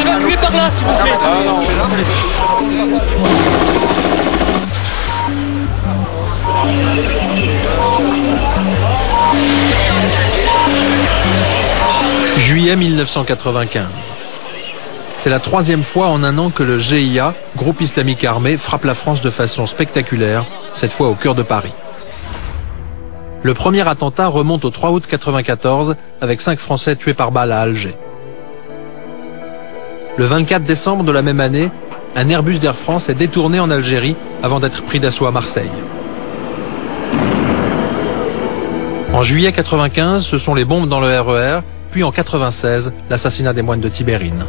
Évacuez par là, s'il vous plaît. Juillet 1995. C'est la troisième fois en un an que le GIA, groupe islamique armé, frappe la France de façon spectaculaire, cette fois au cœur de Paris. Le premier attentat remonte au 3 août 1994 avec 5 Français tués par balle à Alger. Le 24 décembre de la même année, un Airbus d'Air France est détourné en Algérie avant d'être pris d'assaut à Marseille. En juillet 1995, ce sont les bombes dans le RER, puis en 1996, l'assassinat des moines de Tibérine.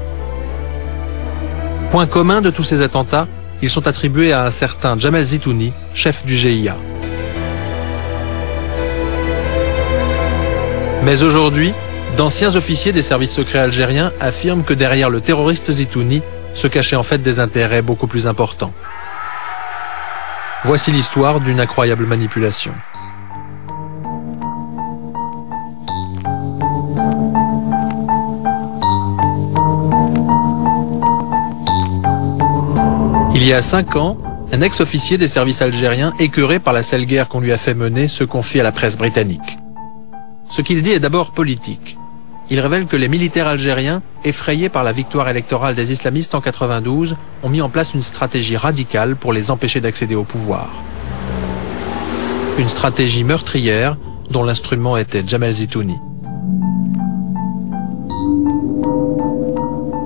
Point commun de tous ces attentats, ils sont attribués à un certain Jamel Zitouni, chef du GIA. Mais aujourd'hui, d'anciens officiers des services secrets algériens affirment que derrière le terroriste Zitouni se cachaient en fait des intérêts beaucoup plus importants. Voici l'histoire d'une incroyable manipulation. Il y a 5 ans, un ex-officier des services algériens, écœuré par la sale guerre qu'on lui a fait mener, se confie à la presse britannique. Ce qu'il dit est d'abord politique. Il révèle que les militaires algériens, effrayés par la victoire électorale des islamistes en 92, ont mis en place une stratégie radicale pour les empêcher d'accéder au pouvoir. Une stratégie meurtrière dont l'instrument était Jamel Zitouni.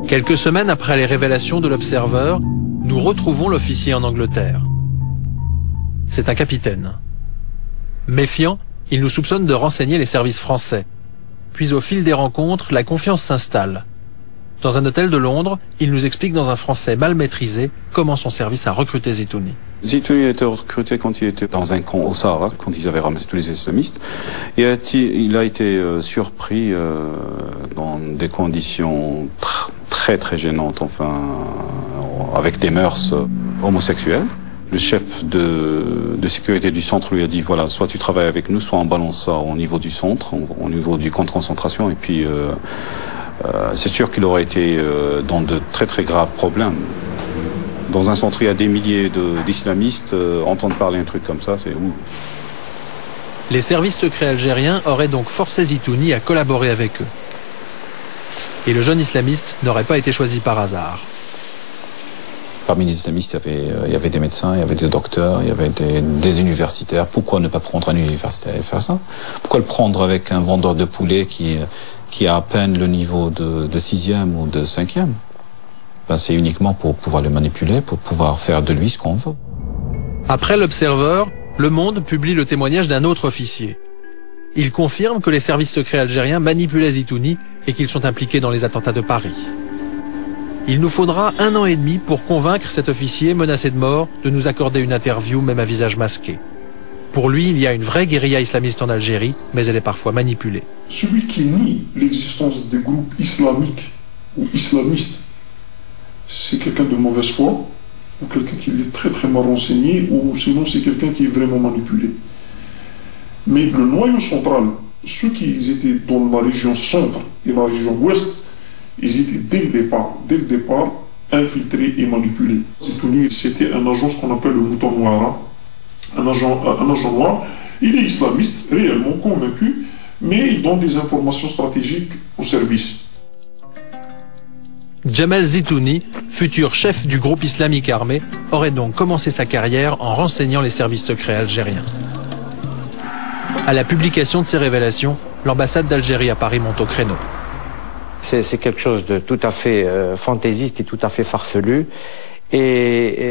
Quelques semaines après les révélations de l'Observer, nous retrouvons l'officier en Angleterre. C'est un capitaine. Méfiant, il nous soupçonne de renseigner les services français. Puis au fil des rencontres, la confiance s'installe. Dans un hôtel de Londres, il nous explique dans un français mal maîtrisé comment son service a recruté Zitouni. Zitouni a été recruté quand il était dans un camp au Sahara, quand ils avaient ramassé tous les islamistes. Et il a été surpris dans des conditions très gênantes, enfin, avec des mœurs homosexuelles. Le chef de sécurité du centre lui a dit, voilà, soit tu travailles avec nous, soit on balance ça au niveau du centre, au niveau du camp de concentration. Et puis, c'est sûr qu'il aurait été dans de très graves problèmes. Dans un centre, il y a des milliers d'islamistes, entendre parler un truc comme ça, c'est où? Les services secrets algériens auraient donc forcé Zitouni à collaborer avec eux. Et le jeune islamiste n'aurait pas été choisi par hasard. Parmi les islamistes, il y avait des médecins, il y avait des docteurs, il y avait des universitaires. Pourquoi ne pas prendre un universitaire et faire ça? Pourquoi le prendre avec un vendeur de poulet qui a à peine le niveau de 6e ou de 5e? Ben, c'est uniquement pour pouvoir le manipuler, pour pouvoir faire de lui ce qu'on veut. Après l'Observer, Le Monde publie le témoignage d'un autre officier. Il confirme que les services secrets algériens manipulaient Zitouni et qu'ils sont impliqués dans les attentats de Paris. Il nous faudra 1 an et demi pour convaincre cet officier menacé de mort de nous accorder une interview, même à visage masqué. Pour lui, il y a une vraie guérilla islamiste en Algérie, mais elle est parfois manipulée. Celui qui nie l'existence des groupes islamiques ou islamistes, c'est quelqu'un de mauvaise foi, ou quelqu'un qui est très mal renseigné, ou sinon c'est quelqu'un qui est vraiment manipulé. Mais le noyau central, ceux qui étaient dans la région centre et la région ouest, ils étaient dès le départ, infiltrés et manipulés. Zitouni, c'était un agent, ce qu'on appelle le mouton noir. Un agent noir, il est islamiste, réellement convaincu, mais il donne des informations stratégiques au service. Jamel Zitouni, futur chef du groupe islamique armé, aurait donc commencé sa carrière en renseignant les services secrets algériens. À la publication de ces révélations, l'ambassade d'Algérie à Paris monte au créneau. C'est quelque chose de tout à fait fantaisiste et tout à fait farfelu. Et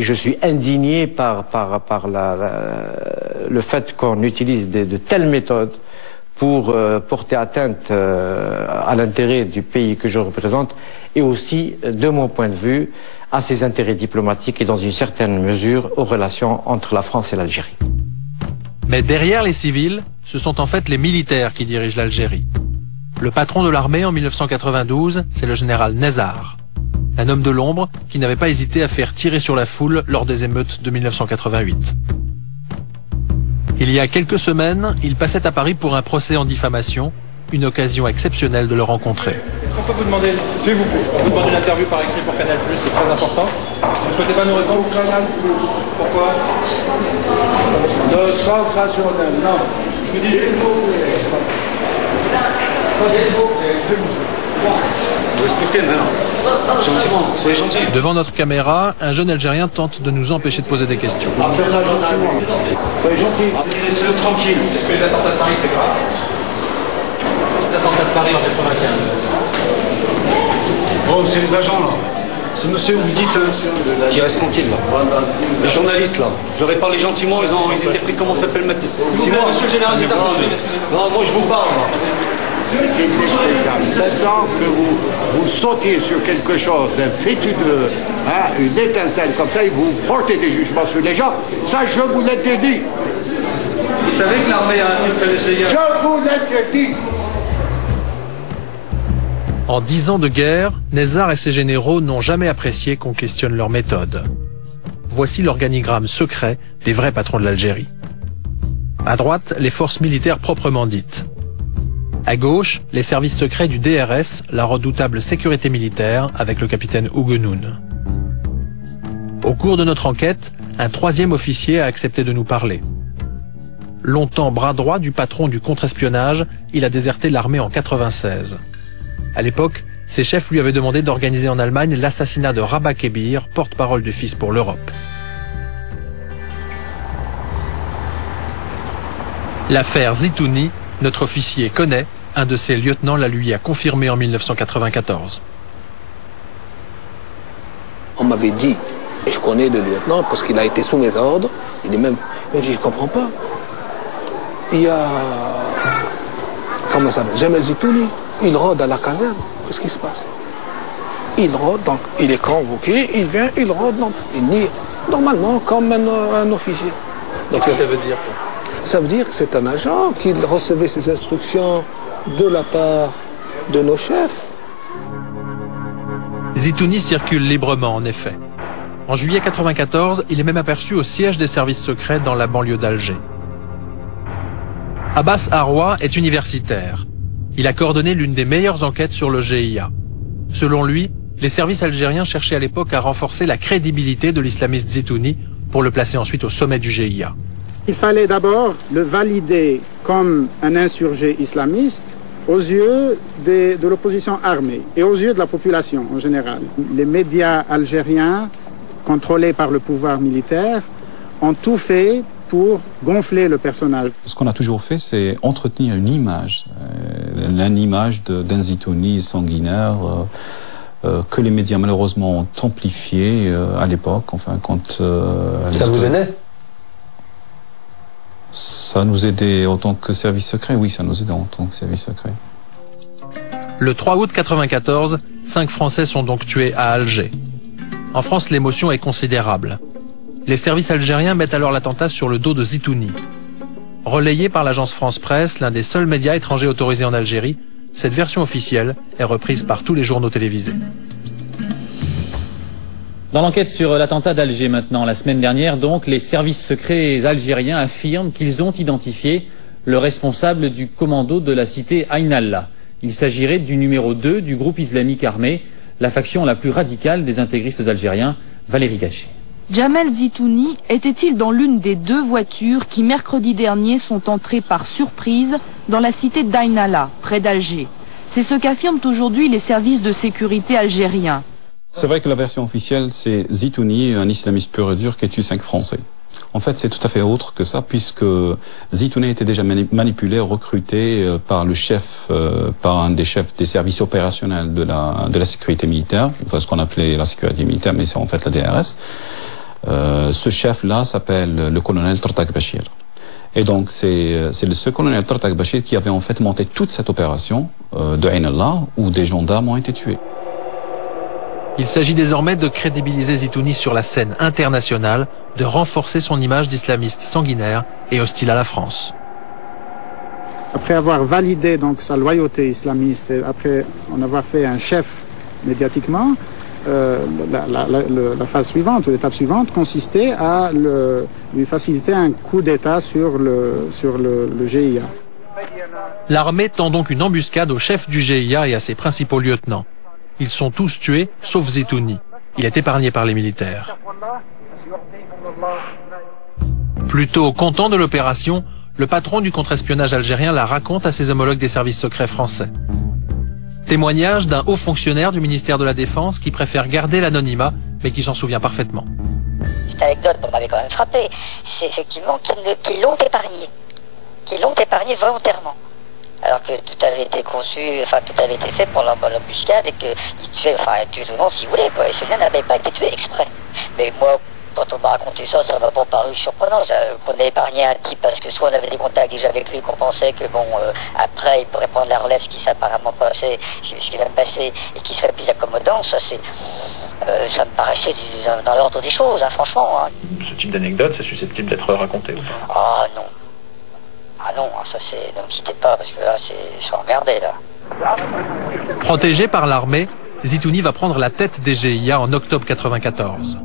je suis indigné par le fait qu'on utilise de telles méthodes pour porter atteinte à l'intérêt du pays que je représente et aussi, de mon point de vue, à ses intérêts diplomatiques et dans une certaine mesure aux relations entre la France et l'Algérie. Mais derrière les civils, ce sont en fait les militaires qui dirigent l'Algérie. Le patron de l'armée en 1992, c'est le général Nezzar. un homme de l'ombre qui n'avait pas hésité à faire tirer sur la foule lors des émeutes de 1988. Il y a quelques semaines, il passait à Paris pour un procès en diffamation, une occasion exceptionnelle de le rencontrer. Est-ce qu'on peut vous demander, s'il vous plaît, vous demander une interview par écrit pour Canal+, c'est très important. Vous ne souhaitez pas nous répondre? Pourquoi? Sensationnel, non. Je vous dis juste... Ça c'est faux, c'est vous. Respectez maintenant. Gentiment, soyez gentils. Devant notre caméra, un jeune Algérien tente de nous empêcher de poser des questions. Soyez gentils. Laissez-le tranquille. Est-ce que les attentats de Paris, c'est grave? Les attentats de Paris en 95. Oh, c'est les agents là. Ce monsieur, vous dites, qui reste tranquille là. Les journalistes là. Je leur ai parlé gentiment, ils étaient pris, comment ça s'appelle maintenant. Sinon, monsieur le général des armes, excusez-moi. Non, moi je vous parle là. C'est inexplicable. Maintenant que vous sautiez sur quelque chose, un fétu de, une étincelle comme ça, et vous portez des jugements sur les gens, ça je vous l'interdis. Vous savez que l'armée a infiltré les GIA? Je vous l'interdis. En 10 ans de guerre, Nezzar et ses généraux n'ont jamais apprécié qu'on questionne leur méthode. Voici l'organigramme secret des vrais patrons de l'Algérie. À droite, les forces militaires proprement dites. À gauche, les services secrets du DRS, la redoutable sécurité militaire, avec le capitaine Ouguenoun. Au cours de notre enquête, un troisième officier a accepté de nous parler. Longtemps bras droit du patron du contre-espionnage, il a déserté l'armée en 96. À l'époque, ses chefs lui avaient demandé d'organiser en Allemagne l'assassinat de Rabah Kebir, porte-parole du Fils pour l'Europe. L'affaire Zitouni, notre officier connaît, un de ses lieutenants la lui a confirmé en 1994. On m'avait dit, et je connais le lieutenant parce qu'il a été sous mes ordres, il est même, il dit, je comprends pas. Il y a, comment ça s'appelle, Jamel Zitouni, il rôde à la caserne, qu'est-ce qui se passe? Il rôde, donc il est convoqué, il vient, il rôde, donc, il nie normalement comme un officier. Qu'est-ce que ça veut dire ça? Ça veut dire que c'est un agent qui recevait ses instructions de la part de nos chefs. Zitouni circule librement, en effet. En juillet 1994, il est même aperçu au siège des services secrets dans la banlieue d'Alger. Abbas Arwa est universitaire. Il a coordonné l'une des meilleures enquêtes sur le GIA. Selon lui, les services algériens cherchaient à l'époque à renforcer la crédibilité de l'islamiste Zitouni pour le placer ensuite au sommet du GIA. Il fallait d'abord le valider comme un insurgé islamiste aux yeux de l'opposition armée et aux yeux de la population en général. Les médias algériens, contrôlés par le pouvoir militaire, ont tout fait pour gonfler le personnage. Ce qu'on a toujours fait, c'est entretenir une image d'un Zitouni sanguinaire que les médias malheureusement ont amplifié à l'époque. Enfin, quand ça vous aidait? Ça nous aidait en tant que service secret, oui, ça nous aidait en tant que service secret. Le 3 août 1994, 5 Français sont donc tués à Alger. En France, l'émotion est considérable. Les services algériens mettent alors l'attentat sur le dos de Zitouni. Relayé par l'agence France Presse, l'un des seuls médias étrangers autorisés en Algérie, cette version officielle est reprise par tous les journaux télévisés. Dans l'enquête sur l'attentat d'Alger maintenant, la semaine dernière, donc, les services secrets algériens affirment qu'ils ont identifié le responsable du commando de la cité Ain Allah. Il s'agirait du numéro 2 du groupe islamique armé, la faction la plus radicale des intégristes algériens, Valérie Gachet. Jamel Zitouni était-il dans l'une des 2 voitures qui, mercredi dernier, sont entrées par surprise dans la cité d'Ain Allah, près d'Alger? C'est ce qu'affirment aujourd'hui les services de sécurité algériens. C'est vrai que la version officielle, c'est Zitouni, un islamiste pur et dur qui a tué 5 Français. En fait, c'est tout à fait autre que ça, puisque Zitouni était déjà manipulé, recruté par le chef, par un des chefs des services opérationnels de la sécurité militaire, enfin ce qu'on appelait la sécurité militaire, mais c'est en fait la DRS. Ce chef-là s'appelle le colonel Tartak Bachir. Et donc, c'est ce colonel Tartak Bachir qui avait en fait monté toute cette opération de Ain Allah, où des gendarmes ont été tués. Il s'agit désormais de crédibiliser Zitouni sur la scène internationale, de renforcer son image d'islamiste sanguinaire et hostile à la France. Après avoir validé donc sa loyauté islamiste et après en avoir fait un chef médiatiquement, la phase suivante ou l'étape suivante consistait à lui faciliter un coup d'État sur le GIA. L'armée tend donc une embuscade au chef du GIA et à ses principaux lieutenants. Ils sont tous tués, sauf Zitouni. Il est épargné par les militaires. Plutôt content de l'opération, le patron du contre-espionnage algérien la raconte à ses homologues des services secrets français. Témoignage d'un haut fonctionnaire du ministère de la Défense qui préfère garder l'anonymat, mais qui s'en souvient parfaitement. Cette anecdote m'avait quand même frappé. C'est effectivement qu'ils l'ont épargné. Qu'ils l'ont épargné volontairement. Alors que tout avait été conçu, enfin tout avait été fait pour l'embuscade et qu'ils tuaient, enfin tuaient tout le monde si vous voulez, quoi. Et celui-là n'avait pas été tué exprès. Mais moi, quand on m'a raconté ça, ça m'a pas paru surprenant. Qu'on ait épargné un type parce que soit on avait des contacts déjà avec lui, qu'on pensait que bon, après il pourrait prendre la relève, ce qui s'est apparemment passé, ce qui va passer, et qui serait plus accommodant, ça c'est, ça me paraissait dans l'ordre des choses, hein, franchement. Hein. Ce type d'anecdote, c'est susceptible d'être raconté ou pas? Ah non. Ah non, ça c'est, ne me citez pas parce que là je suis emmerdé là. Protégé par l'armée, Zitouni va prendre la tête des GIA en octobre 1994.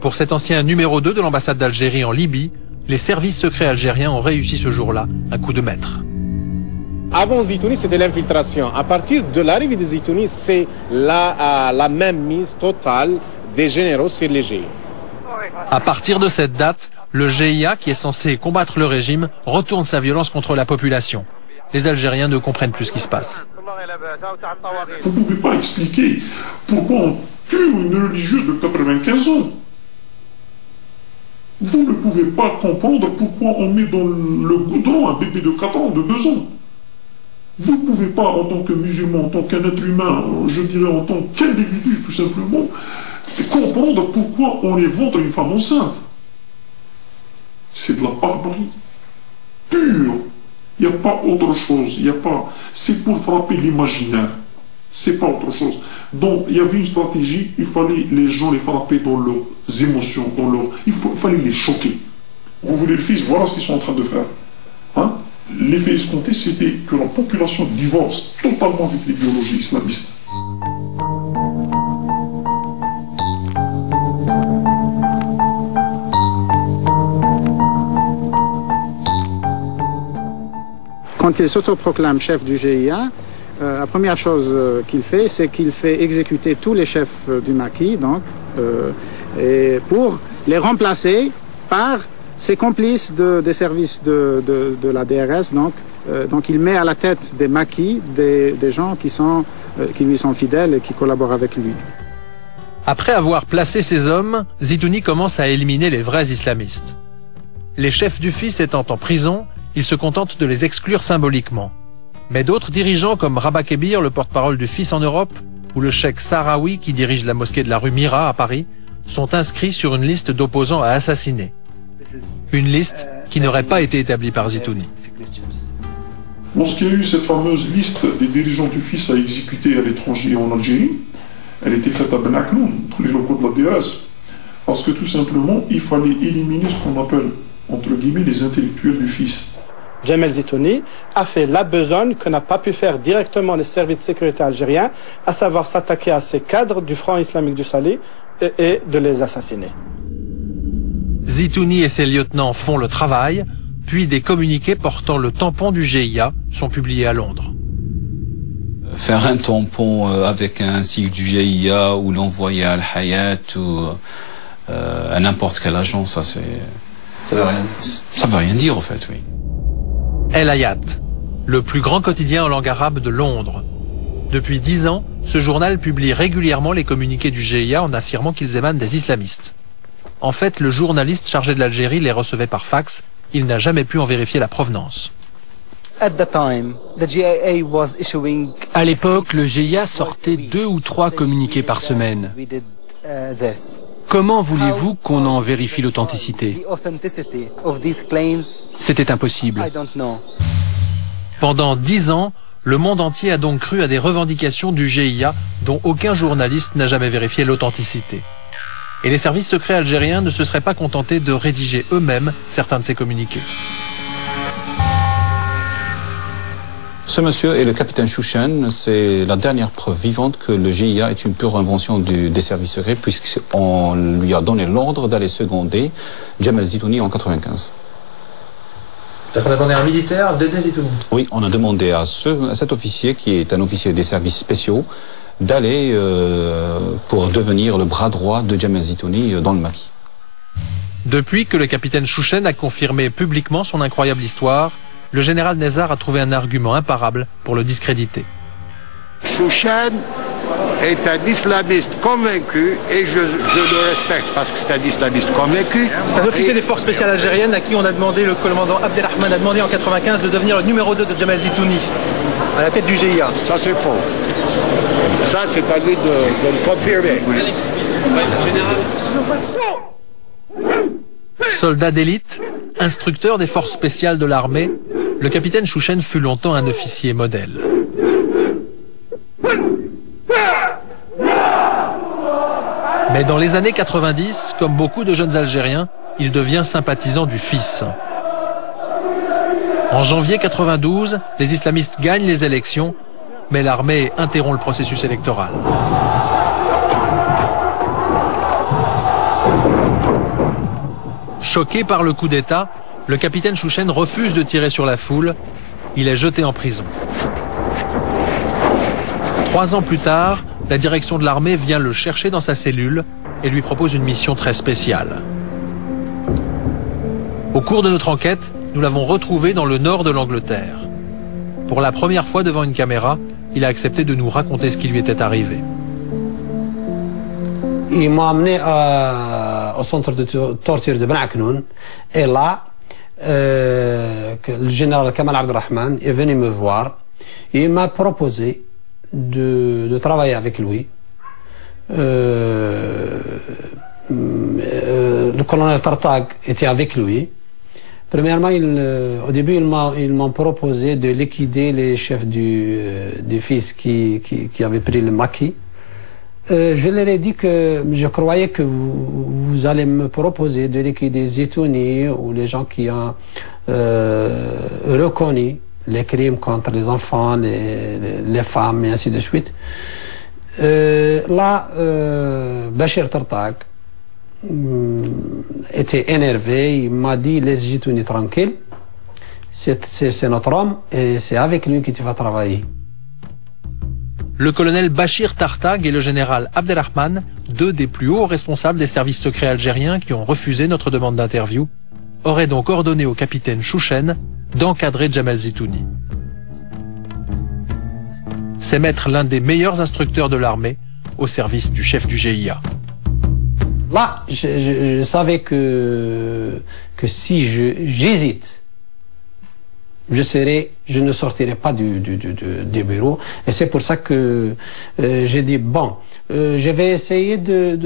Pour cet ancien numéro 2 de l'ambassade d'Algérie en Libye, les services secrets algériens ont réussi ce jour-là un coup de maître. Avant Zitouni, c'était l'infiltration. À partir de l'arrivée de Zitouni, c'est la même mise totale des généraux sur les GIA. À partir de cette date, le GIA, qui est censé combattre le régime, retourne sa violence contre la population. Les Algériens ne comprennent plus ce qui se passe. Vous ne pouvez pas expliquer pourquoi on tue une religieuse de 95 ans. Vous ne pouvez pas comprendre pourquoi on met dans le goudron un bébé de 4 ans, de 2 ans. Vous ne pouvez pas, en tant que musulman, en tant qu'un être humain, je dirais en tant qu'individu tout simplement, comprendre pourquoi on éventre une femme enceinte. C'est de la barbarie pure. Il n'y a pas autre chose. Il y a pas. C'est pour frapper l'imaginaire. C'est pas autre chose. Donc il y avait une stratégie. Il fallait les gens les frapper dans leurs émotions, il fallait les choquer. Vous voulez le fils, voilà ce qu'ils sont en train de faire. Hein? L'effet escompté, c'était que la population divorce totalement avec l'idéologie islamiste. Quand il s'autoproclame chef du GIA, la première chose qu'il fait, c'est qu'il fait exécuter tous les chefs du maquis, donc, et pour les remplacer par ses complices des services de la DRS. Donc il met à la tête des maquis des gens qui lui sont fidèles et qui collaborent avec lui. Après avoir placé ses hommes, Zitouni commence à éliminer les vrais islamistes. Les chefs du fils étant en prison, il se contente de les exclure symboliquement. Mais d'autres dirigeants comme Rabat Kébir, le porte-parole du fils en Europe, ou le cheikh Sahraoui qui dirige la mosquée de la rue Mira à Paris, sont inscrits sur une liste d'opposants à assassiner. Une liste qui n'aurait pas été établie par Zitouni. Lorsqu'il y a eu cette fameuse liste des dirigeants du fils à exécuter à l'étranger et en Algérie, elle était faite à Ben Akloun, dans les locaux de la DRS. Parce que tout simplement, il fallait éliminer ce qu'on appelle, entre guillemets, les intellectuels du fils. Djamel Zitouni a fait la besogne que n'a pas pu faire directement les services de sécurité algériens, à savoir s'attaquer à ces cadres du Front islamique du Sali et de les assassiner. Zitouni et ses lieutenants font le travail, puis des communiqués portant le tampon du GIA sont publiés à Londres. Faire un tampon avec un sigle du GIA ou l'envoyer à Al-Hayat ou à n'importe quelle agence, ça c'est... Ça veut rien dire. Ça veut rien dire en fait, oui. El Hayat, le plus grand quotidien en langue arabe de Londres. Depuis 10 ans, ce journal publie régulièrement les communiqués du GIA en affirmant qu'ils émanent des islamistes. En fait, le journaliste chargé de l'Algérie les recevait par fax. Il n'a jamais pu en vérifier la provenance. À l'époque, le GIA sortait 2 ou 3 communiqués par semaine. Comment voulez-vous qu'on en vérifie l'authenticité? C'était impossible. Pendant 10 ans, le monde entier a donc cru à des revendications du GIA dont aucun journaliste n'a jamais vérifié l'authenticité. Et les services secrets algériens ne se seraient pas contentés de rédiger eux-mêmes certains de ces communiqués. Ce monsieur et le capitaine Chouchen, c'est la dernière preuve vivante que le GIA est une pure invention des services secrets, puisqu'on lui a donné l'ordre d'aller seconder Jamal Zitouni en 95. C'est-à-dire qu'on a demandé à un militaire d'aider Zitouni? Oui, on a demandé à cet officier, qui est un officier des services spéciaux, d'aller pour devenir le bras droit de Jamal Zitouni dans le maquis. Depuis que le capitaine Chouchen a confirmé publiquement son incroyable histoire, le général Nezzar a trouvé un argument imparable pour le discréditer. Chouchen est un islamiste convaincu et je le respecte parce que c'est un islamiste convaincu. C'est un officier des forces spéciales algériennes à qui on a demandé, le commandant Abdelrahman a demandé en 95 de devenir le numéro 2 de Jamal Zitouni, à la tête du GIA. Ça c'est faux. Ça c'est à lui de le confirmer. Soldat d'élite, instructeur des forces spéciales de l'armée, le capitaine Chouchen fut longtemps un officier modèle. Mais dans les années 90, comme beaucoup de jeunes Algériens, il devient sympathisant du fils. En janvier 92, les islamistes gagnent les élections, mais l'armée interrompt le processus électoral. Choqué par le coup d'État, le capitaine Chouchen refuse de tirer sur la foule. Il est jeté en prison. 3 ans plus tard, la direction de l'armée vient le chercher dans sa cellule et lui propose une mission très spéciale. Au cours de notre enquête, nous l'avons retrouvé dans le nord de l'Angleterre. Pour la première fois devant une caméra, il a accepté de nous raconter ce qui lui était arrivé. Il m'a amené au centre de torture de Ben Aknoun et là, le général Kamal Abdelrahman est venu me voir et il m'a proposé de travailler avec lui. Le colonel Tartag était avec lui. Premièrement, au début, ils m'ont proposé de liquider les chefs du fils qui avaient pris le maquis. Je leur ai dit que je croyais que vous allez me proposer de liquider Zitouni ou les gens qui ont reconnu les crimes contre les enfants, les femmes et ainsi de suite. Là, Bachir Tartag était énervé, il m'a dit laisse Zitouni tranquille, c'est notre homme et c'est avec lui que tu vas travailler. Le colonel Bachir Tartag et le général Abdelrahman, 2 des plus hauts responsables des services secrets algériens qui ont refusé notre demande d'interview, auraient donc ordonné au capitaine Chouchen d'encadrer Jamal Zitouni. C'est mettre l'un des meilleurs instructeurs de l'armée au service du chef du GIA. Là, je savais que si j'hésite, je ne sortirai pas du bureau. Et c'est pour ça que j'ai dit, bon, je vais essayer de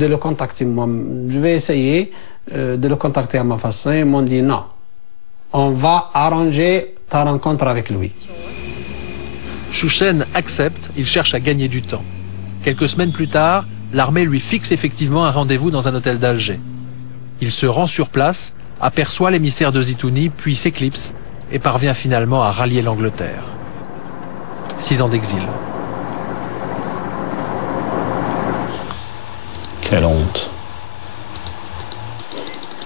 le contacter moi. Je vais essayer de le contacter à ma façon. Ils m'ont dit, non, on va arranger ta rencontre avec lui. Chouchen accepte, il cherche à gagner du temps. Quelques semaines plus tard, l'armée lui fixe effectivement un rendez-vous dans un hôtel d'Alger. Il se rend sur place, aperçoit l'émissaire de Zitouni, puis s'éclipse et parvient finalement à rallier l'Angleterre. 6 ans d'exil. Quelle honte.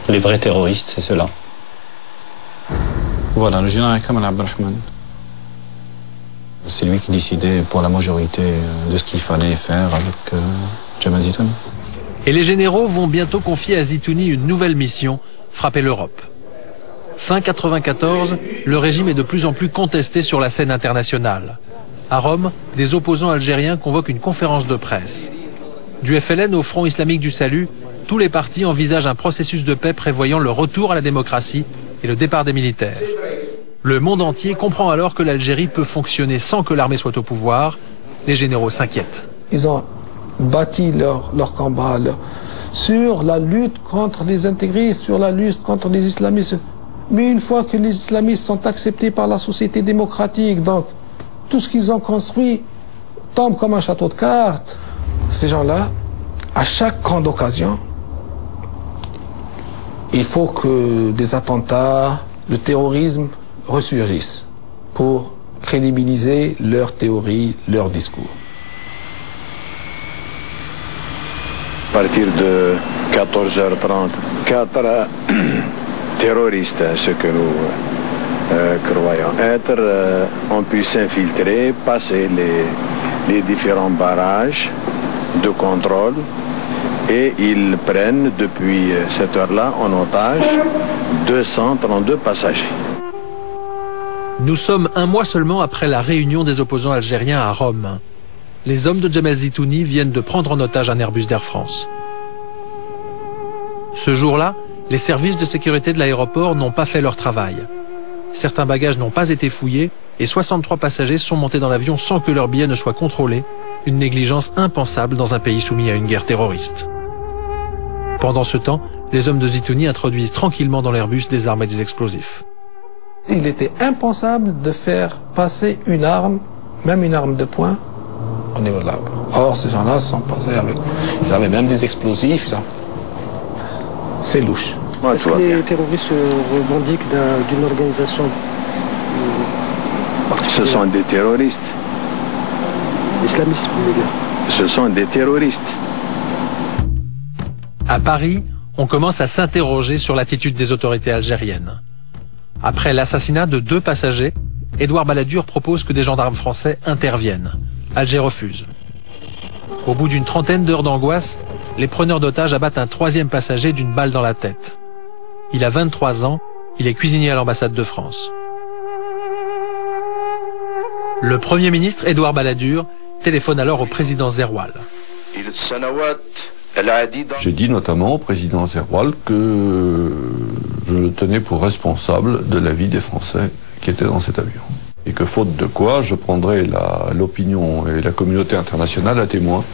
Les vrais terroristes, c'est ceux-là. Voilà, le général Kamal Abdelrahman. C'est lui qui décidait pour la majorité de ce qu'il fallait faire avec Jamal Zitouni. Et les généraux vont bientôt confier à Zitouni une nouvelle mission, frapper l'Europe. Fin 94, le régime est de plus en plus contesté sur la scène internationale. À Rome, des opposants algériens convoquent une conférence de presse. Du FLN au Front islamique du salut, tous les partis envisagent un processus de paix prévoyant le retour à la démocratie et le départ des militaires. Le monde entier comprend alors que l'Algérie peut fonctionner sans que l'armée soit au pouvoir. Les généraux s'inquiètent. Ils ont bâti leur combat sur la lutte contre les intégristes, sur la lutte contre les islamistes. Mais une fois que les islamistes sont acceptés par la société démocratique, donc tout ce qu'ils ont construit tombe comme un château de cartes. Ces gens-là, à chaque grande occasion, il faut que des attentats, le terrorisme ressurgissent pour crédibiliser leur théorie, leur discours. À partir de 14h30, 4 terroristes, ce que nous croyons être, ont pu s'infiltrer, passer les différents barrages de contrôle et ils prennent depuis cette heure-là en otage 232 passagers. Nous sommes un mois seulement après la réunion des opposants algériens à Rome. Les hommes de Djamel Zitouni viennent de prendre en otage un Airbus d'Air France. Ce jour-là, les services de sécurité de l'aéroport n'ont pas fait leur travail. Certains bagages n'ont pas été fouillés et 63 passagers sont montés dans l'avion sans que leur billet ne soit contrôlé, une négligence impensable dans un pays soumis à une guerre terroriste. Pendant ce temps, les hommes de Zitouni introduisent tranquillement dans l'Airbus des armes et des explosifs. Il était impensable de faire passer une arme, même une arme de poing, au niveau de l'arbre. Or, ces gens-là se sont passés avec... Ils avaient même des explosifs, ça. C'est louche. Est-ce que les terroristes revendiquent d'une organisation Ce sont des terroristes. Islamistes, vous voulez dire? Ce sont des terroristes. À Paris, on commence à s'interroger sur l'attitude des autorités algériennes. Après l'assassinat de 2 passagers, Édouard Balladur propose que des gendarmes français interviennent. Alger refuse. Au bout d'une trentaine d'heures d'angoisse, les preneurs d'otages abattent un 3e passager d'une balle dans la tête. Il a 23 ans, il est cuisinier à l'ambassade de France. Le Premier ministre Édouard Balladur téléphone alors au président Zeroual. J'ai dit notamment au président Zeroual que je le tenais pour responsable de la vie des Français qui étaient dans cet avion. Et que faute de quoi, je prendrais l'opinion et la communauté internationale à témoin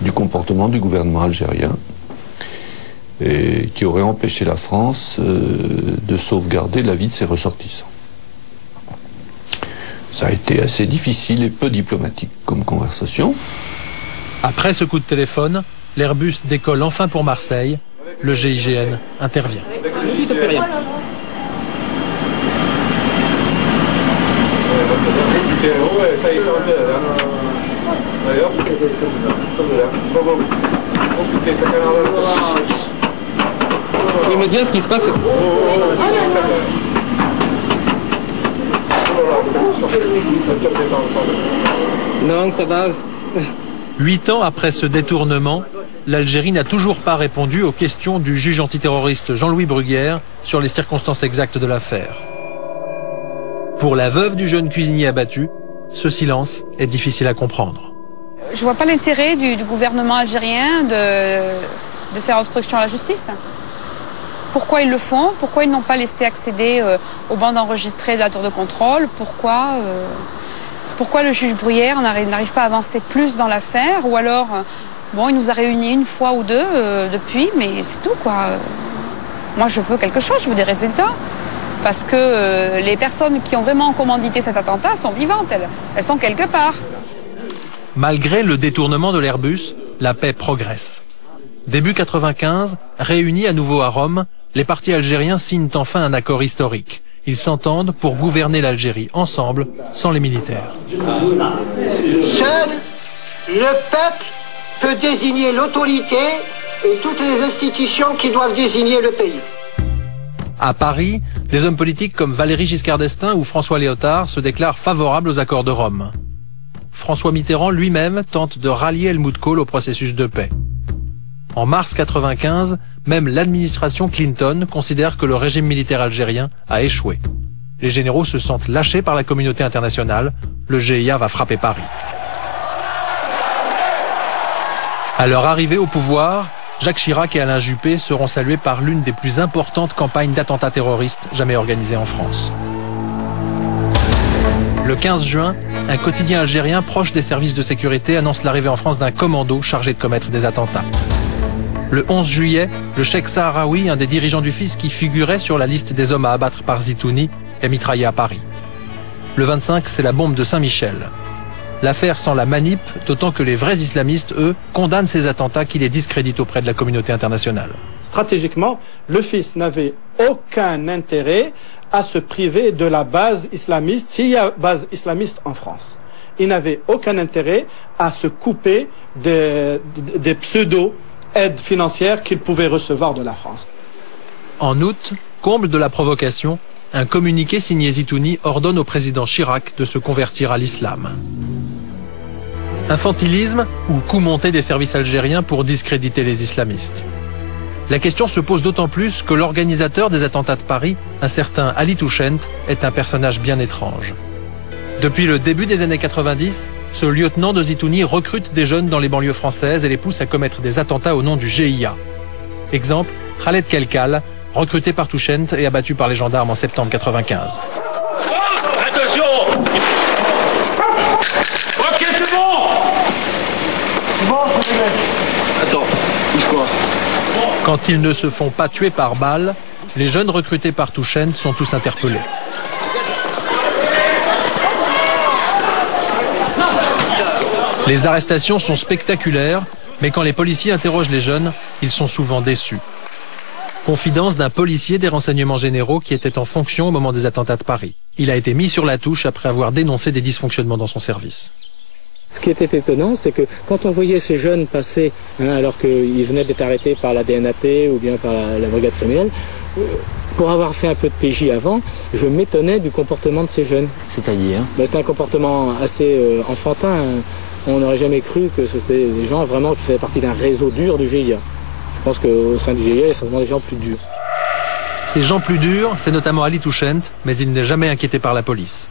du comportement du gouvernement algérien et qui aurait empêché la France de sauvegarder la vie de ses ressortissants. Ça a été assez difficile et peu diplomatique comme conversation. Après ce coup de téléphone, l'Airbus décolle enfin pour Marseille. Le GIGN intervient. Vous pouvez me dire ce qui se passe? Non, ça va. 8 ans après ce détournement, l'Algérie n'a toujours pas répondu aux questions du juge antiterroriste Jean-Louis Bruguière sur les circonstances exactes de l'affaire. Pour la veuve du jeune cuisinier abattu, ce silence est difficile à comprendre. Je ne vois pas l'intérêt du gouvernement algérien de faire obstruction à la justice. Pourquoi ils le font? Pourquoi ils n'ont pas laissé accéder aux bandes enregistrées de la tour de contrôle? Pourquoi le juge Bruguière n'arrive pas à avancer plus dans l'affaire? Ou alors, bon, il nous a réunis une fois ou deux depuis, mais c'est tout, quoi. Moi, je veux quelque chose, je veux des résultats. Parce que les personnes qui ont vraiment commandité cet attentat sont vivantes, elles sont quelque part. Malgré le détournement de l'Airbus, la paix progresse. Début 95, réunis à nouveau à Rome, les partis algériens signent enfin un accord historique. Ils s'entendent pour gouverner l'Algérie ensemble, sans les militaires. Seul le peuple peut désigner l'autorité et toutes les institutions qui doivent désigner le pays. À Paris, des hommes politiques comme Valéry Giscard d'Estaing ou François Léotard se déclarent favorables aux accords de Rome. François Mitterrand lui-même tente de rallier Helmut Kohl au processus de paix. En mars 95, même l'administration Clinton considère que le régime militaire algérien a échoué. Les généraux se sentent lâchés par la communauté internationale. Le GIA va frapper Paris. À leur arrivée au pouvoir, Jacques Chirac et Alain Juppé seront salués par l'une des plus importantes campagnes d'attentats terroristes jamais organisées en France. Le 15 juin, un quotidien algérien proche des services de sécurité annonce l'arrivée en France d'un commando chargé de commettre des attentats. Le 11 juillet, le cheikh Sahraoui, un des dirigeants du fisc qui figurait sur la liste des hommes à abattre par Zitouni, est mitraillé à Paris. Le 25, c'est la bombe de Saint-Michel. L'affaire sent la manip, d'autant que les vrais islamistes, eux, condamnent ces attentats qui les discréditent auprès de la communauté internationale. Stratégiquement, le FIS n'avait aucun intérêt à se priver de la base islamiste, s'il y a base islamiste en France. Ils n'avaient aucun intérêt à se couper des pseudo-aides financières qu'ils pouvaient recevoir de la France. En août, comble de la provocation, un communiqué signé Zitouni ordonne au président Chirac de se convertir à l'islam. Infantilisme ou coup monté des services algériens pour discréditer les islamistes? La question se pose d'autant plus que l'organisateur des attentats de Paris, un certain Ali Touchent, est un personnage bien étrange. Depuis le début des années 90, ce lieutenant de Zitouni recrute des jeunes dans les banlieues françaises et les pousse à commettre des attentats au nom du GIA. Exemple, Khaled Kelkal, recruté par Touchent et abattu par les gendarmes en septembre 95. Attention! Ok, c'est bon! C'est bon, c'est bon. Attends, bouge-toi. Quand ils ne se font pas tuer par balle, les jeunes recrutés par Touchent sont tous interpellés. Les arrestations sont spectaculaires, mais quand les policiers interrogent les jeunes, ils sont souvent déçus. Confidence d'un policier des renseignements généraux qui était en fonction au moment des attentats de Paris. Il a été mis sur la touche après avoir dénoncé des dysfonctionnements dans son service. Ce qui était étonnant, c'est que quand on voyait ces jeunes passer, alors qu'ils venaient d'être arrêtés par la DNAT ou bien par la brigade criminelle, pour avoir fait un peu de PJ avant, je m'étonnais du comportement de ces jeunes. C'est-à-dire C'était un comportement assez enfantin. On n'aurait jamais cru que c'était des gens vraiment qui faisaient partie d'un réseau dur du GIA. Je pense qu'au sein du GIA, il y a certainement des gens plus durs. Ces gens plus durs, c'est notamment Ali Touchent, mais il n'est jamais inquiété par la police.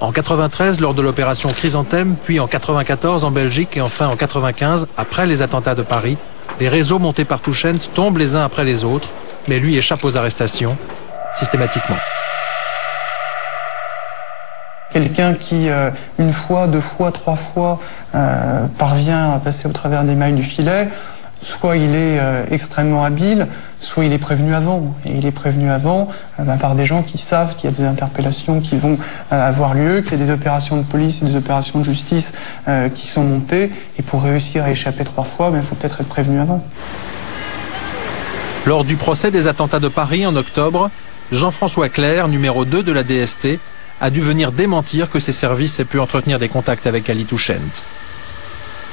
En 93, lors de l'opération Chrysanthème, puis en 94 en Belgique et enfin en 95, après les attentats de Paris, les réseaux montés par Touchent tombent les uns après les autres, mais lui échappe aux arrestations, systématiquement. Quelqu'un qui, une fois, deux fois, trois fois, parvient à passer au travers des mailles du filet, soit il est extrêmement habile, soit il est prévenu avant. Et il est prévenu avant par des gens qui savent qu'il y a des interpellations qui vont avoir lieu, qu'il y a des opérations de police et des opérations de justice qui sont montées. Et pour réussir à échapper trois fois, il faut peut-être être prévenu avant. Lors du procès des attentats de Paris en octobre, Jean-François Clerc, numéro 2 de la DST, a dû venir démentir que ses services aient pu entretenir des contacts avec Ali Touchent.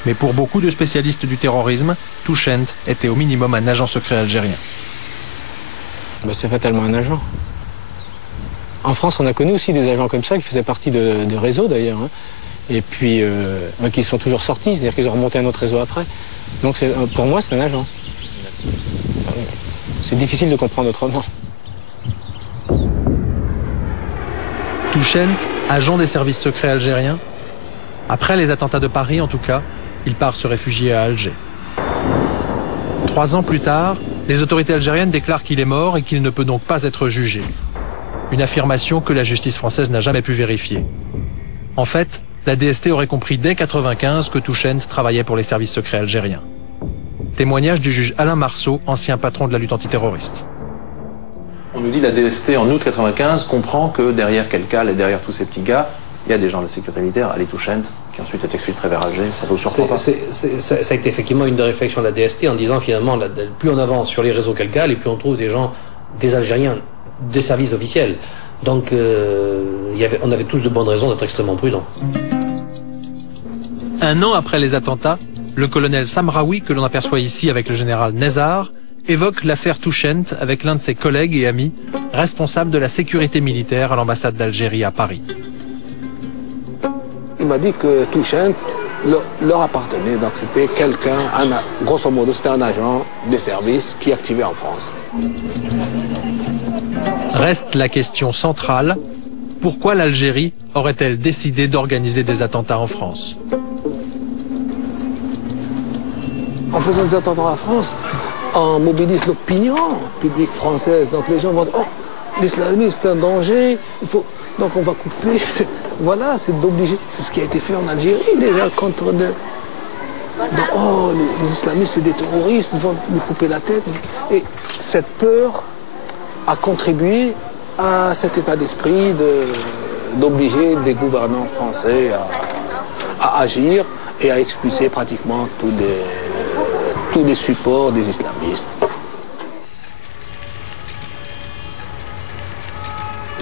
Mais pour beaucoup de spécialistes du terrorisme, Touchent était au minimum un agent secret algérien. C'est fatalement un agent. En France, on a connu aussi des agents comme ça, qui faisaient partie de réseaux d'ailleurs, et puis qui sont toujours sortis, c'est-à-dire qu'ils ont remonté un autre réseau après. Donc pour moi, c'est un agent. C'est difficile de comprendre autrement. Touchent, agent des services secrets algériens. Après les attentats de Paris, en tout cas, il part se réfugier à Alger. 3 ans plus tard, les autorités algériennes déclarent qu'il est mort et qu'il ne peut donc pas être jugé. Une affirmation que la justice française n'a jamais pu vérifier. En fait, la DST aurait compris dès 1995 que Touchent travaillait pour les services secrets algériens. Témoignage du juge Alain Marceau, ancien patron de la lutte antiterroriste. On nous dit la DST en août 95 comprend que derrière Kelkal et derrière tous ces petits gars, il y a des gens de la sécurité militaire, Ali Touchent, qui ensuite est exfiltré vers Alger. Ça vous surprend pas? Ça a été effectivement une des réflexions de la DST en disant finalement, plus on avance sur les réseaux Kelkal et plus on trouve des gens, des Algériens, des services officiels. Donc on avait tous de bonnes raisons d'être extrêmement prudents. Un an après les attentats, le colonel Samraoui, que l'on aperçoit ici avec le général Nezar, évoque l'affaire Touchent avec l'un de ses collègues et amis, responsable de la sécurité militaire à l'ambassade d'Algérie à Paris. Il m'a dit que Touchent leur appartenait, donc c'était quelqu'un, grosso modo, c'était un agent des services qui activait en France. Reste la question centrale, pourquoi l'Algérie aurait-elle décidé d'organiser des attentats en France? En faisant des attentats en France, on mobilise l'opinion publique française. Donc les gens vont dire, oh, l'islamisme c'est un danger, donc on va couper. Voilà, c'est d'obliger. C'est ce qui a été fait en Algérie déjà contre oh, les islamistes c'est des terroristes, ils vont nous couper la tête. Et cette peur a contribué à cet état d'esprit d'obliger les gouvernants français à agir et à expulser pratiquement tous les supports des islamistes.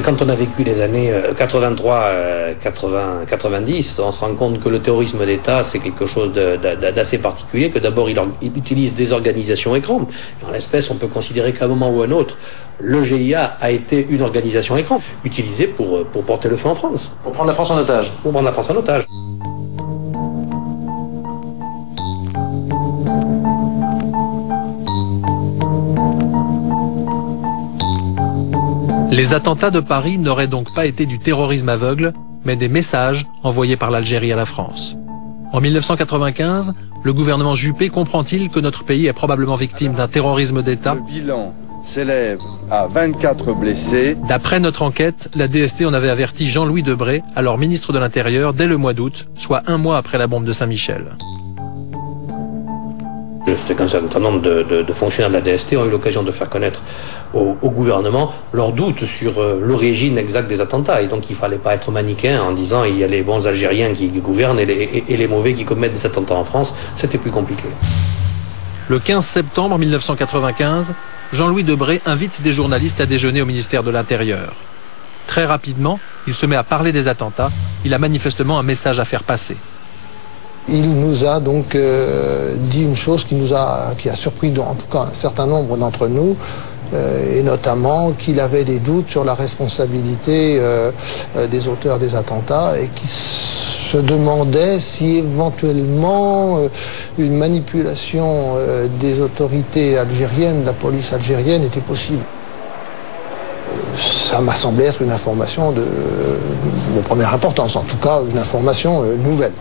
Quand on a vécu les années 83, 80, 90, on se rend compte que le terrorisme d'État, c'est quelque chose d'assez particulier, que d'abord il utilise des organisations écran. En l'espèce, on peut considérer qu'à un moment ou à un autre, le GIA a été une organisation écran, utilisée pour porter le feu en France. Pour prendre la France en otage. Pour prendre la France en otage. Les attentats de Paris n'auraient donc pas été du terrorisme aveugle, mais des messages envoyés par l'Algérie à la France. En 1995, le gouvernement Juppé comprend-il que notre pays est probablement victime d'un terrorisme d'État? Le bilan s'élève à 24 blessés. D'après notre enquête, la DST en avait averti Jean-Louis Debré, alors ministre de l'Intérieur, dès le mois d'août, soit 1 mois après la bombe de Saint-Michel. Je sais qu'un certain nombre de fonctionnaires de la DST ont eu l'occasion de faire connaître au gouvernement leurs doutes sur l'origine exacte des attentats. Et donc il ne fallait pas être manichéen en disant il y a les bons Algériens qui gouvernent et les mauvais qui commettent des attentats en France. C'était plus compliqué. Le 15 septembre 1995, Jean-Louis Debré invite des journalistes à déjeuner au ministère de l'Intérieur. Très rapidement, il se met à parler des attentats. Il a manifestement un message à faire passer. Il nous a donc dit une chose qui a surpris en tout cas un certain nombre d'entre nous, et notamment qu'il avait des doutes sur la responsabilité des auteurs des attentats et qui se demandait si éventuellement une manipulation des autorités algériennes, de la police algérienne, était possible. Ça m'a semblé être une information de première importance, en tout cas une information nouvelle.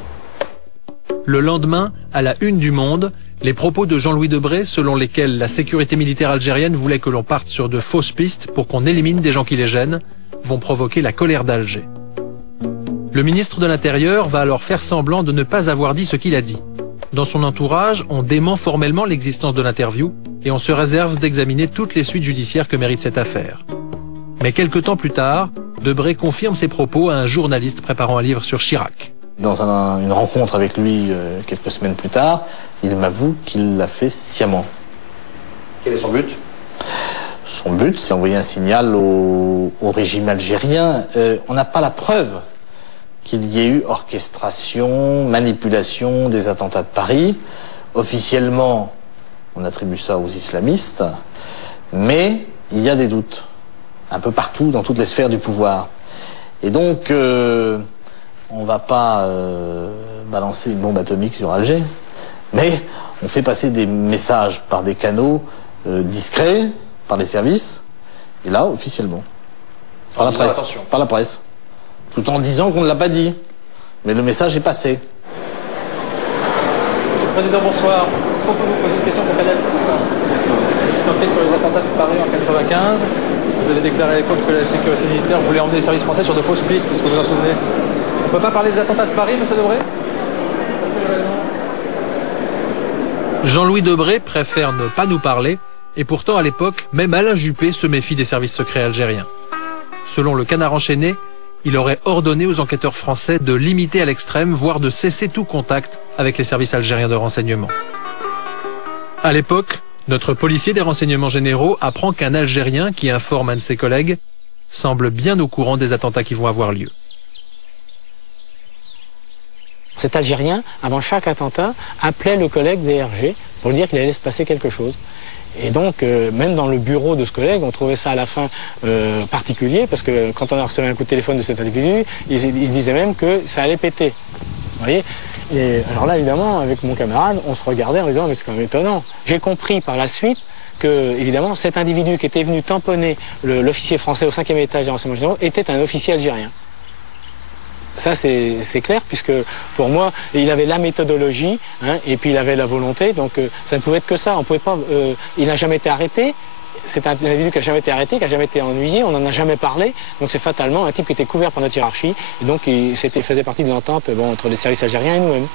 Le lendemain, à la une du Monde, les propos de Jean-Louis Debré, selon lesquels la sécurité militaire algérienne voulait que l'on parte sur de fausses pistes pour qu'on élimine des gens qui les gênent, vont provoquer la colère d'Alger. Le ministre de l'Intérieur va alors faire semblant de ne pas avoir dit ce qu'il a dit. Dans son entourage, on dément formellement l'existence de l'interview et on se réserve d'examiner toutes les suites judiciaires que mérite cette affaire. Mais quelque temps plus tard, Debré confirme ses propos à un journaliste préparant un livre sur Chirac. Dans une rencontre avec lui quelques semaines plus tard, il m'avoue qu'il l'a fait sciemment. Quel est son but? Son but, c'est envoyer un signal au régime algérien. On n'a pas la preuve qu'il y ait eu orchestration, manipulation des attentats de Paris. Officiellement, on attribue ça aux islamistes, mais il y a des doutes, un peu partout, dans toutes les sphères du pouvoir. Et donc, on ne va pas balancer une bombe atomique sur Alger, mais on fait passer des messages par des canaux discrets, par les services, et là, officiellement, par la presse. Par la presse. Tout en disant qu'on ne l'a pas dit. Mais le message est passé. Monsieur le Président, bonsoir. Est-ce qu'on peut vous poser une question pour Canal+. C'est une enquête sur les attentats de Paris en 1995. Vous avez déclaré à l'époque que la sécurité militaire voulait emmener les services français sur de fausses pistes. Est-ce que vous en souvenez? On ne peut pas parler des attentats de Paris, monsieur Debré? Jean-Louis Debré préfère ne pas nous parler, et pourtant à l'époque, même Alain Juppé se méfie des services secrets algériens. Selon le Canard enchaîné, il aurait ordonné aux enquêteurs français de limiter à l'extrême, voire de cesser tout contact avec les services algériens de renseignement. À l'époque, notre policier des renseignements généraux apprend qu'un Algérien qui informe un de ses collègues semble bien au courant des attentats qui vont avoir lieu. Cet Algérien, avant chaque attentat, appelait le collègue DRG pour lui dire qu'il allait se passer quelque chose. Et donc, même dans le bureau de ce collègue, on trouvait ça à la fin particulier, parce que quand on a reçu un coup de téléphone de cet individu, il se disait même que ça allait péter. Vous voyez? Et alors là, évidemment, avec mon camarade, on se regardait en disant, mais c'est quand même étonnant. J'ai compris par la suite que, évidemment, cet individu qui était venu tamponner l'officier français au 5e étage des renseignements généraux était un officier algérien. Ça, c'est clair, puisque pour moi, il avait la méthodologie, hein, et puis il avait la volonté, donc ça ne pouvait être que ça. On pouvait pas, il n'a jamais été arrêté, c'est un individu qui n'a jamais été arrêté, qui n'a jamais été ennuyé, on n'en a jamais parlé, donc c'est fatalement un type qui était couvert par notre hiérarchie, et donc il faisait partie de l'entente entre les services algériens et nous-mêmes.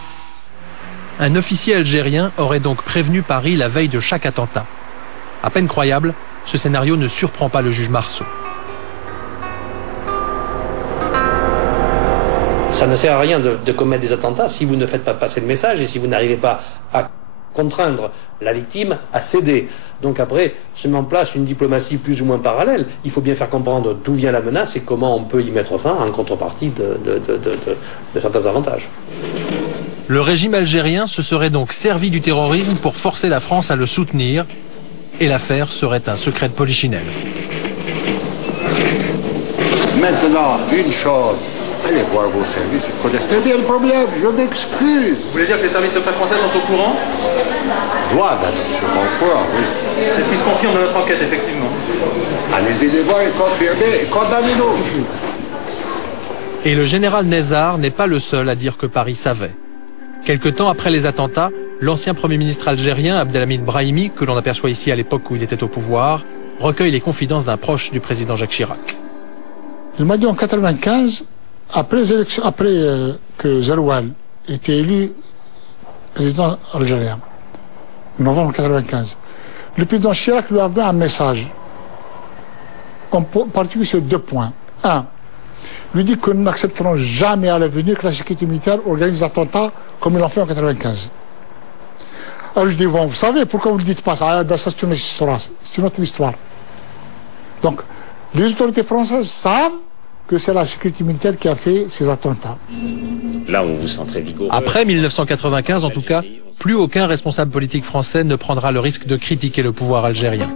Un officier algérien aurait donc prévenu Paris la veille de chaque attentat. À peine croyable, ce scénario ne surprend pas le juge Marceau. Ça ne sert à rien de commettre des attentats si vous ne faites pas passer le message et si vous n'arrivez pas à contraindre la victime à céder. Donc après, se met en place une diplomatie plus ou moins parallèle. Il faut bien faire comprendre d'où vient la menace et comment on peut y mettre fin en contrepartie de certains avantages. Le régime algérien se serait donc servi du terrorisme pour forcer la France à le soutenir, et l'affaire serait un secret de polichinelle. Maintenant, une chose, allez voir vos services, ils connaissent très bien le problème, je m'excuse. Vous voulez dire que les services secrets français sont au courant? Doivent être sûrement au courant, oui. C'est ce qui se confirme dans notre enquête, effectivement. Allez-y les voir et confirmez, condamnez-nous. Et le général Nezzar n'est pas le seul à dire que Paris savait. Quelque temps après les attentats, l'ancien Premier ministre algérien Abdelhamid Brahimi, que l'on aperçoit ici à l'époque où il était au pouvoir, recueille les confidences d'un proche du président Jacques Chirac. Il m'a dit en 1995, après que Zeroual était élu président algérien, en novembre 1995, le président Chirac lui avait un message, en particulier sur 2 points. 1. Lui dit que nous n'accepterons jamais à l'avenir que la sécurité militaire organise des attentats comme ils l'ont fait en 1995. Alors je dis, bon, vous savez, pourquoi vous ne le dites pas ça? Ça c'est une autre histoire. Donc, les autorités françaises savent que c'est la sécurité militaire qui a fait ces attentats. Là, on vous sent très vigoureux. Après 1995, en tout cas, plus aucun responsable politique français ne prendra le risque de critiquer le pouvoir algérien.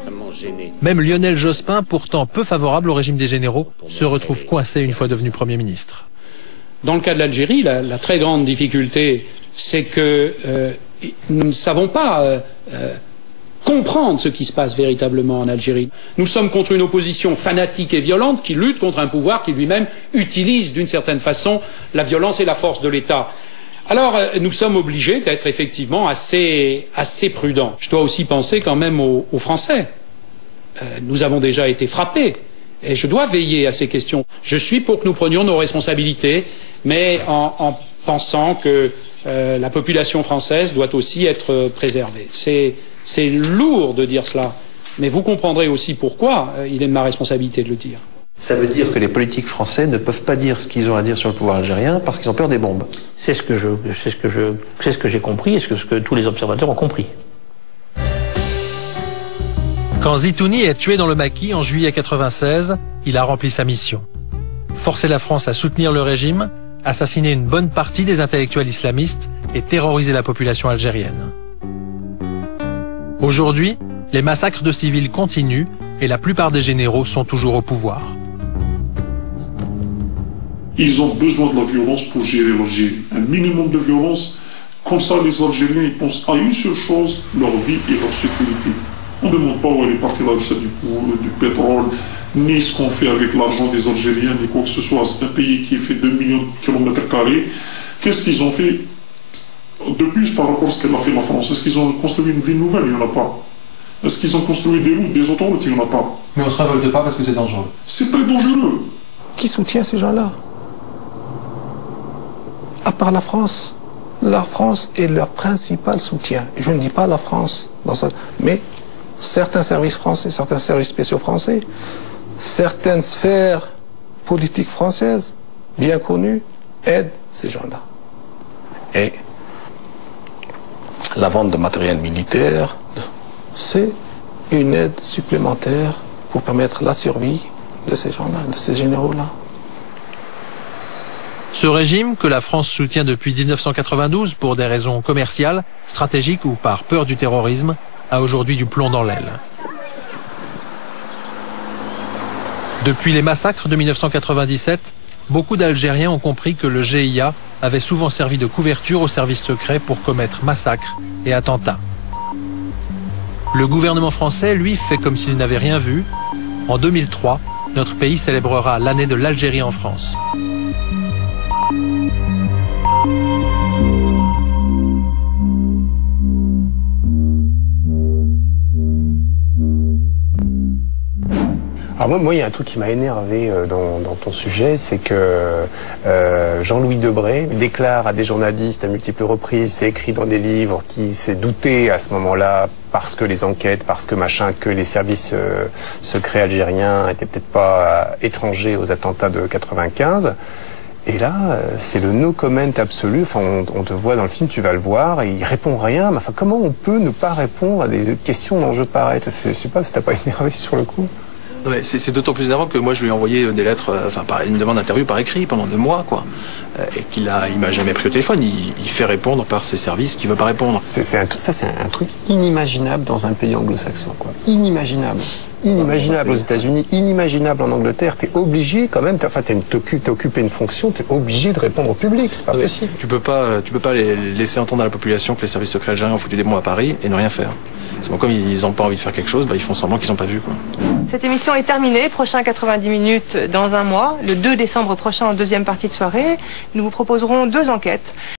Même Lionel Jospin, pourtant peu favorable au régime des généraux, se retrouve coincé une fois devenu Premier ministre. Dans le cas de l'Algérie, la très grande difficulté, c'est que nous ne savons pas comprendre ce qui se passe véritablement en Algérie. Nous sommes contre une opposition fanatique et violente qui lutte contre un pouvoir qui lui-même utilise d'une certaine façon la violence et la force de l'État. Alors nous sommes obligés d'être effectivement assez prudents. Je dois aussi penser quand même aux Français. Nous avons déjà été frappés et je dois veiller à ces questions. Je suis pour que nous prenions nos responsabilités, mais en pensant que la population française doit aussi être préservée. C'est lourd de dire cela, mais vous comprendrez aussi pourquoi il est de ma responsabilité de le dire. Ça veut dire que les politiques français ne peuvent pas dire ce qu'ils ont à dire sur le pouvoir algérien parce qu'ils ont peur des bombes. C'est ce que j'ai compris et ce que tous les observateurs ont compris. Quand Zitouni est tué dans le maquis en juillet 1996, il a rempli sa mission. Forcer la France à soutenir le régime, assassiner une bonne partie des intellectuels islamistes et terroriser la population algérienne. Aujourd'hui, les massacres de civils continuent et la plupart des généraux sont toujours au pouvoir. Ils ont besoin de la violence pour gérer l'Algérie. Un minimum de violence, comme ça les Algériens ils pensent à une seule chose, leur vie et leur sécurité. On ne demande pas où elle est partie la recette du pétrole, ni ce qu'on fait avec l'argent des Algériens, ni quoi que ce soit. C'est un pays qui fait 2 millions de kilomètres carrés. Qu'est-ce qu'ils ont fait de plus par rapport à ce qu'elle a fait la France? Est-ce qu'ils ont construit une ville nouvelle? Il n'y en a pas. Est-ce qu'ils ont construit des routes, des autoroutes? Il n'y en a pas. Mais on ne se révolte pas parce que c'est dangereux. C'est très dangereux. Qui soutient ces gens-là? À part la France. La France est leur principal soutien. Je ne dis pas la France, mais certains services français, certains services spéciaux français, certaines sphères politiques françaises, bien connues, aident ces gens-là. Et la vente de matériel militaire, c'est une aide supplémentaire pour permettre la survie de ces gens-là, de ces généraux-là. Ce régime, que la France soutient depuis 1992 pour des raisons commerciales, stratégiques ou par peur du terrorisme, a aujourd'hui du plomb dans l'aile. Depuis les massacres de 1997, beaucoup d'Algériens ont compris que le GIA avait souvent servi de couverture aux services secrets pour commettre massacres et attentats. Le gouvernement français, lui, fait comme s'il n'avait rien vu. En 2003, notre pays célébrera l'année de l'Algérie en France. Alors moi, il y a un truc qui m'a énervé dans ton sujet, c'est que Jean-Louis Debré déclare à des journalistes à multiples reprises, c'est écrit dans des livres, qui s'est douté à ce moment-là, parce que les enquêtes, parce que machin, que les services secrets algériens étaient peut-être pas étrangers aux attentats de 95. Et là, c'est le no comment absolu. Enfin, on te voit dans le film, tu vas le voir, et il répond rien. Mais enfin, comment on peut ne pas répondre à des questions d'enjeux pareils? Je sais pas si t'as pas énervé sur le coup. Non, mais c'est d'autant plus énervant que moi je lui ai envoyé des lettres, une demande d'interview par écrit pendant 2 mois, quoi. Et il m'a jamais pris au téléphone. Il fait répondre par ses services qu'il veut pas répondre. C'est un truc inimaginable dans un pays anglo-saxon, quoi. Inimaginable. Inimaginable aux États-Unis, inimaginable en Angleterre. T'es obligé quand même, t'as occupé une fonction, t'es obligé de répondre au public, c'est pas possible. Tu peux pas laisser entendre à la population que les services secrets algériens ont foutu des bombes à Paris et ne rien faire. Comme ils n'ont pas envie de faire quelque chose, ils font semblant qu'ils n'ont pas vu, quoi. Cette émission est terminée. Prochain 90 minutes dans un mois, le 2 décembre prochain en deuxième partie de soirée. Nous vous proposerons 2 enquêtes.